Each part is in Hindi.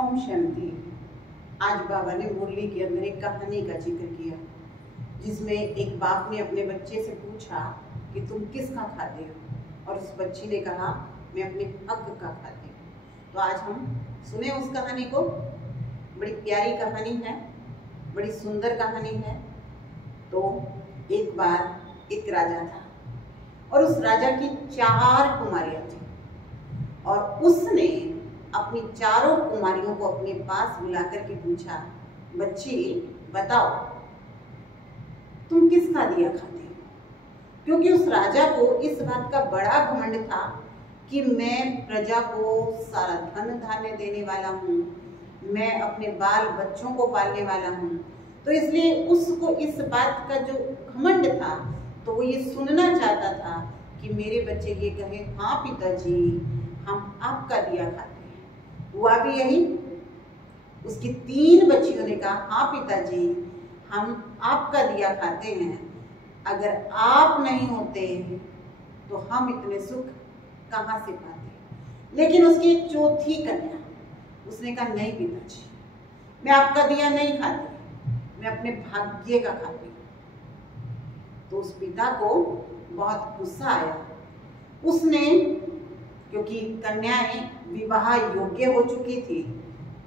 ओम शांति। आज बाबा ने मुरली के अंदर एक कहानी का जिक्र किया, जिसमें एक बाप ने अपने बच्चे से पूछा कि तुम किसका खाते हो, और उस बच्ची ने कहा मैं अपने हक का खाती हूँ। तो आज हम सुने उस कहानी को। बड़ी प्यारी कहानी है, बड़ी सुंदर कहानी है। तो एक बार एक राजा था और उस राजा की 4 कुमारियां थी, और उसने अपनी चारों कुमारियों को अपने पास बुलाकर के पूछा, बच्ची बताओ तुम किसका दिया खाते हो? क्योंकि उस राजा को इस बात का बड़ा घमंड था कि मैं प्रजा को सारा धन धान्य देने वाला हूँ, मैं अपने बाल बच्चों को पालने वाला हूँ। तो इसलिए उसको इस बात का जो घमंड था, तो वो ये सुनना चाहता था कि मेरे बच्चे ये कहें, हाँ पिताजी हम आपका दिया खाते हैं। हुआ भी यही। उसकी 3 बच्चियों ने कहा, हाँ पिताजी हम आपका दिया खाते हैं, अगर आप नहीं होते तो हम इतने सुख कहाँ से पाते। लेकिन उसकी एक चौथी कन्या, उसने कहा नहीं पिताजी मैं आपका दिया नहीं खाती, मैं अपने भाग्य का खाती हूँ। तो उस पिता को बहुत गुस्सा आया। उसने, क्योंकि कन्याएं विवाह योग्य हो चुकी थी,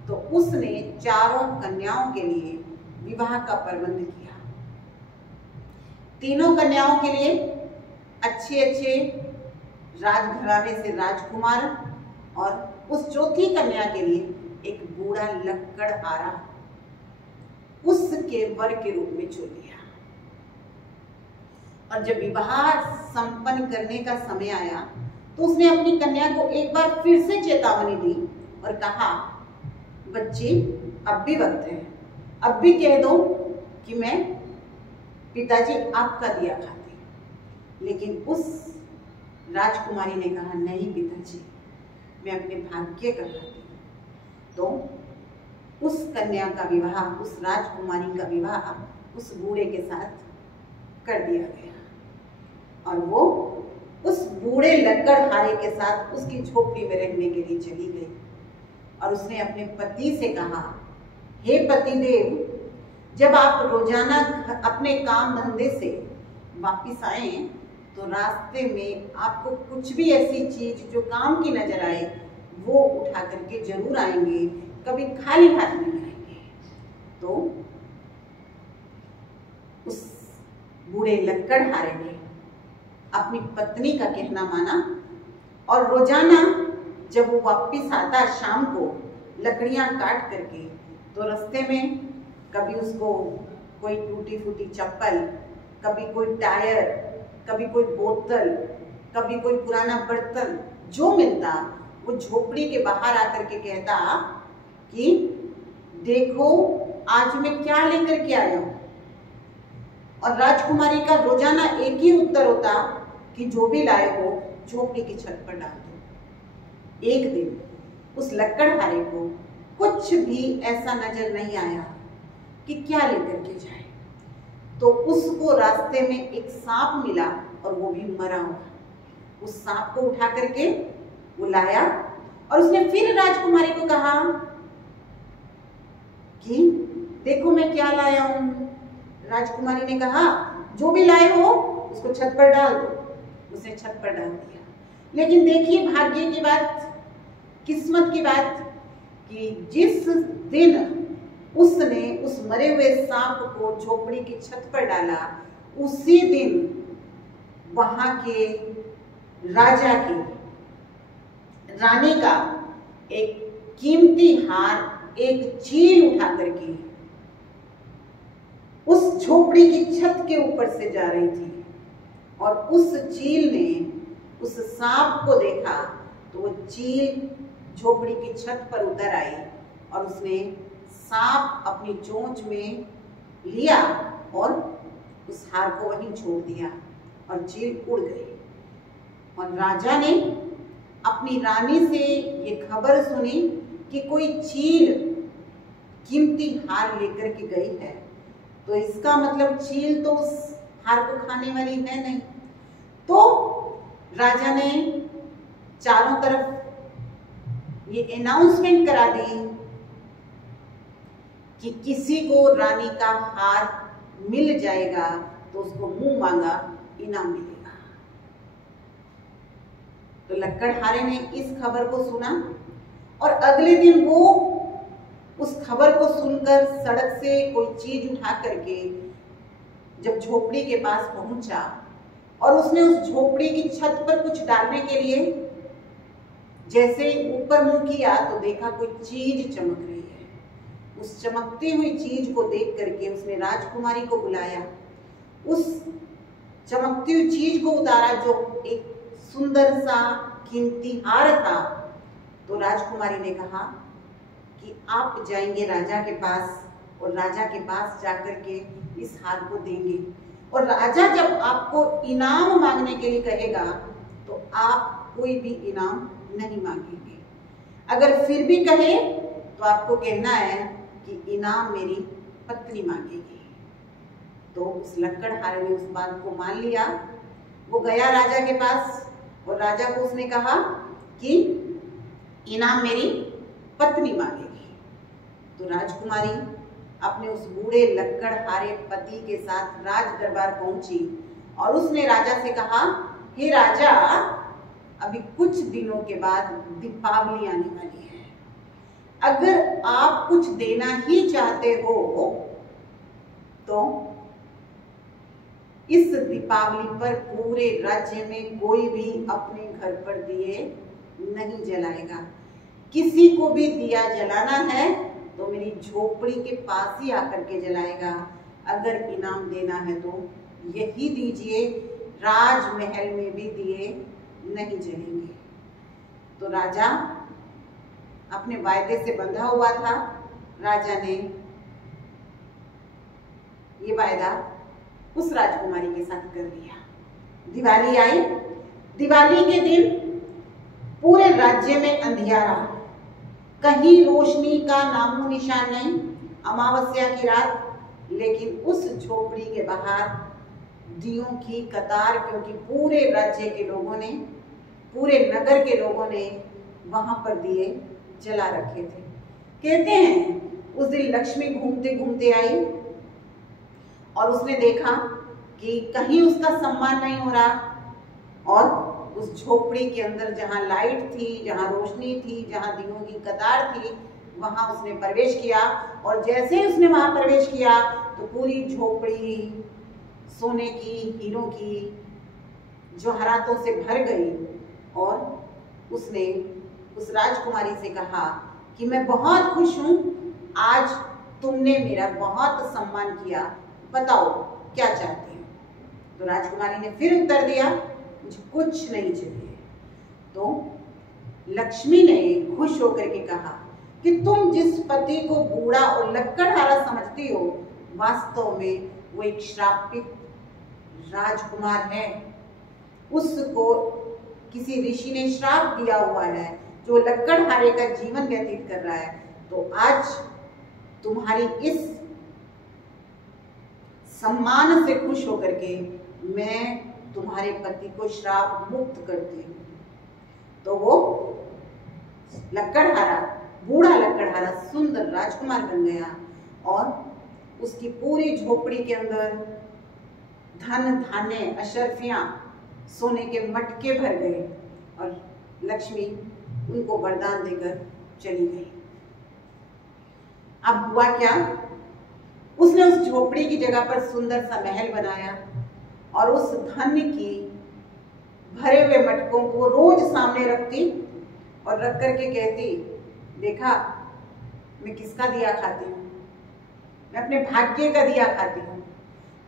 तो उसने चारों कन्याओं के लिए विवाह का प्रबंध किया। तीनों कन्याओं के लिए अच्छे अच्छे राजघराने से राजकुमार, और उस चौथी कन्या के लिए एक बूढ़ा लक्कड़हारा उसके वर के रूप में चुन लिया। और जब विवाह संपन्न करने का समय आया, तो उसने अपनी कन्या को एक बार फिर से चेतावनी दी और कहा, बच्ची अब भी वक्त है, अब भी कह दो कि मैं पिताजी आपका दिया खाती। लेकिन उस राजकुमारी ने कहा, नहीं पिताजी मैं अपने भाग्य का खाती हूँ। तो उस कन्या का विवाह, उस राजकुमारी का विवाह उस बूढ़े के साथ कर दिया गया, और वो उस बूढ़े लक्कड़हारे के साथ उसकी झोपड़ी में रहने के लिए चली गई। और उसने अपने पति से कहा, हे पतिदेव जब आप रोजाना अपने काम धंधे से वापिस आए, तो रास्ते में आपको कुछ भी ऐसी चीज जो काम की नजर आए वो उठा करके जरूर आएंगे, कभी खाली हाथ नहीं आएंगे। तो उस बूढ़े लक्कड़हारे ने अपनी पत्नी का कहना माना, और रोजाना जब वो वापिस आता शाम को लकड़ियां काट करके, तो रास्ते में कभी उसको कोई टूटी फूटी चप्पल, कभी कोई टायर, कभी कोई बोतल, कभी कोई पुराना बर्तन, जो मिलता वो झोपड़ी के बाहर आकर के कहता कि देखो आज मैं क्या लेकर के आया हूं। और राजकुमारी का रोजाना एक ही उत्तर होता कि जो भी लाए हो झोपड़ी की छत पर डाल दो। एक दिन उस लक्कड़हारे को कुछ भी ऐसा नजर नहीं आया कि क्या लेकर के जाए। तो उसको रास्ते में एक सांप मिला, और वो भी मरा हुआ। उस सांप को उठा करके वो लाया, और उसने फिर राजकुमारी को कहा कि देखो मैं क्या लाया हूं। राजकुमारी ने कहा, जो भी लाए हो उसको छत पर डाल दो। उसने छत पर डाल दिया। लेकिन देखिए भाग्य की बात, किस्मत की बात, कि जिस दिन उसने उस मरे हुए सांप को झोपड़ी की छत पर डाला, उसी दिन वहां के राजा की रानी का एक कीमती हार, एक चील उठा करके उस झोपड़ी की छत के ऊपर से जा रही थी। और उस चील ने उस सांप को देखा, तो वो चील झोपड़ी की छत पर उतर आई, और उसने सांप अपनी चोंच में लिया और उस हार को वहीं छोड़ दिया, और चील उड़ गई। और राजा ने अपनी रानी से ये खबर सुनी कि कोई चील कीमती हार लेकर के गई है, तो इसका मतलब चील तो उस हार को खाने वाली है नहीं। तो राजा ने चारों तरफ ये अनाउंसमेंट करा दी कि किसी को रानी का हार मिल जाएगा तो उसको मुंह मांगा इनाम मिलेगा। तो लक्कड़हारे ने इस खबर को सुना और अगले दिन वो उस खबर को सुनकर सड़क से कोई चीज उठा करके जब झोपड़ी के पास पहुंचा और उसने उस झोपड़ी की छत पर कुछ डालने के लिए जैसे ऊपर मुंह किया तो देखा कोई चीज चमक रही है। उस चमकती हुई चीज को देख करके उसने राजकुमारी को बुलाया, उस चमकती हुई चीज को उतारा जो एक सुंदर सा कीमती हार था। तो राजकुमारी ने कहा कि आप जाएंगे राजा के पास और राजा के पास जाकर के इस हार को देंगे और राजा जब आपको इनाम मांगने के लिए कहेगा तो आप कोई भी इनाम नहीं मांगेंगे। अगर फिर भी कहे तो आपको कहना है कि इनाम मेरी पत्नी मांगेगी। तो उस लक्कड़हारे ने उस बात को मान लिया। वो गया राजा के पास और राजा को उसने कहा कि इनाम मेरी पत्नी मांगेगी। तो राजकुमारी अपने उस बूढ़े लक्कड़हारे पति के साथ राज दरबार पहुंची और उसने राजा से कहा, हे राजा, अभी कुछ दिनों के बाद दीपावली आने वाली है। अगर आप कुछ देना ही चाहते हो तो इस दीपावली पर पूरे राज्य में कोई भी अपने घर पर दिए नहीं जलाएगा। किसी को भी दिया जलाना है तो मेरी झोपड़ी के पास ही आकर के जलाएगा। अगर इनाम देना है तो यही दीजिए, राजमहल में भी दिए नहीं जलेंगे। तो राजा अपने वायदे से बंधा हुआ था। राजा ने ये वायदा उस राजकुमारी के साथ कर लिया। दिवाली आई। दिवाली के दिन पूरे राज्य में अंधियारा, कहीं रोशनी का नामो निशान नहीं। अमावस्या की रात, लेकिन उस झोपड़ी के बाहर दियों की कतार, क्योंकि पूरे राज्य के लोगों ने, पूरे नगर के लोगों ने वहां पर दिए जला रखे थे। कहते हैं उस दिन लक्ष्मी घूमते घूमते आई और उसने देखा कि कहीं उसका सम्मान नहीं हो रहा और उस झोपड़ी के अंदर जहां लाइट थी, जहां रोशनी थी, जहां दियों की कतार थी, वहां उसने प्रवेश किया। और जैसे ही उसने वहां प्रवेश किया तो पूरी झोपड़ी सोने की, हीरों की जवाहरातों से भर गई। और उसने उस राजकुमारी से कहा कि मैं बहुत खुश हूं, आज तुमने मेरा बहुत सम्मान किया, बताओ क्या चाहती हो। तो राजकुमारी ने फिर उत्तर दिया, मुझे कुछ नहीं चाहिए। तो लक्ष्मी ने खुश होकर के कहा कि तुम जिस पति को बूढ़ा और लक्कड़हारा समझती हो, वास्तव में वो एक श्रापित राजकुमार है। उसको किसी ऋषि ने श्राप दिया हुआ है जो लक्कड़हारे का जीवन व्यतीत कर रहा है। तो आज तुम्हारी इस सम्मान से खुश होकर के मैं तुम्हारे पति को श्राप मुक्त करती हूँ। तो वो लक्कड़हारा, बूढ़ा लक्कड़हारा सुंदर राजकुमार बन गया और उसकी पूरी झोपड़ी के अंदर धन धान्य, अशर्फियां, सोने के मटके भर गए और लक्ष्मी उनको वरदान देकर चली गई। अब हुआ क्या, उसने उस झोपड़ी की जगह पर सुंदर सा महल बनाया और उस धन की भरे हुए मटकों को रोज सामने रखती और रख करके कहती, देखा मैं किसका दिया खाती हूँ, मैं अपने भाग्य का दिया खाती हूँ।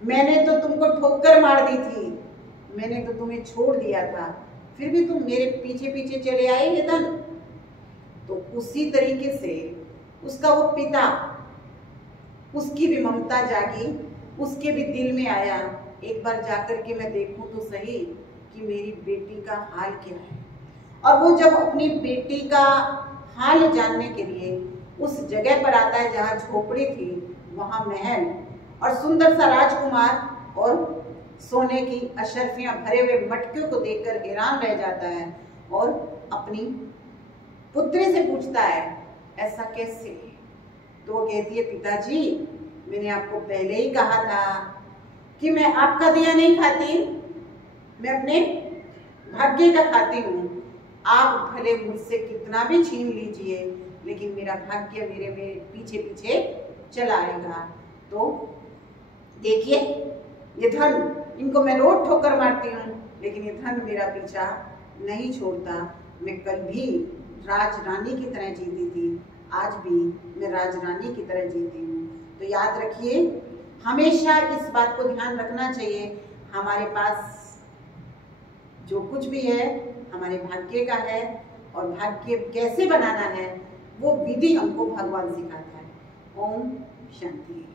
मैंने तो तुमको ठोकर मार दी थी, मैंने तो तुम्हें छोड़ दिया था, फिर भी तुम मेरे पीछे पीछे चले आए ये धन। तो उसी तरीके से उसका वो पिता, उसकी भी ममता जागी, उसके भी दिल में आया, एक बार जाकर के मैं देखूं तो सही कि मेरी बेटी का हाल क्या है। और वो जब अपनी बेटी का हाल जानने के लिए उस जगह पर आता है जहाँ झोपड़ी थी, वहां महल और सुंदर सा राजकुमार और सोने की अशर्फियां भरे हुए मटकियों को देखकर हैरान रह जाता है और अपनी पुत्री से पूछता है, ऐसा कैसे? तो वो कहती है पिताजी मैंने आपको पहले ही कहा था कि मैं आपका दिया नहीं खाती, मैं अपने भाग्य का खाती हूँ। आप भले मुझसे कितना भी छीन लीजिए लेकिन मेरा भाग्य मेरे पीछे पीछे चला आएगा। तो देखिए ये धन, इनको मैं रोज ठोकर मारती हूँ लेकिन ये धन मेरा पीछा नहीं छोड़ता। मैं कल भी राजरानी की तरह जीती थी, आज भी मैं राजरानी की तरह जीती हूँ। तो याद रखिए, हमेशा इस बात को ध्यान रखना चाहिए, हमारे पास जो कुछ भी है हमारे भाग्य का है और भाग्य कैसे बनाना है वो विधि हमको भगवान सिखाता है। ओम शांति।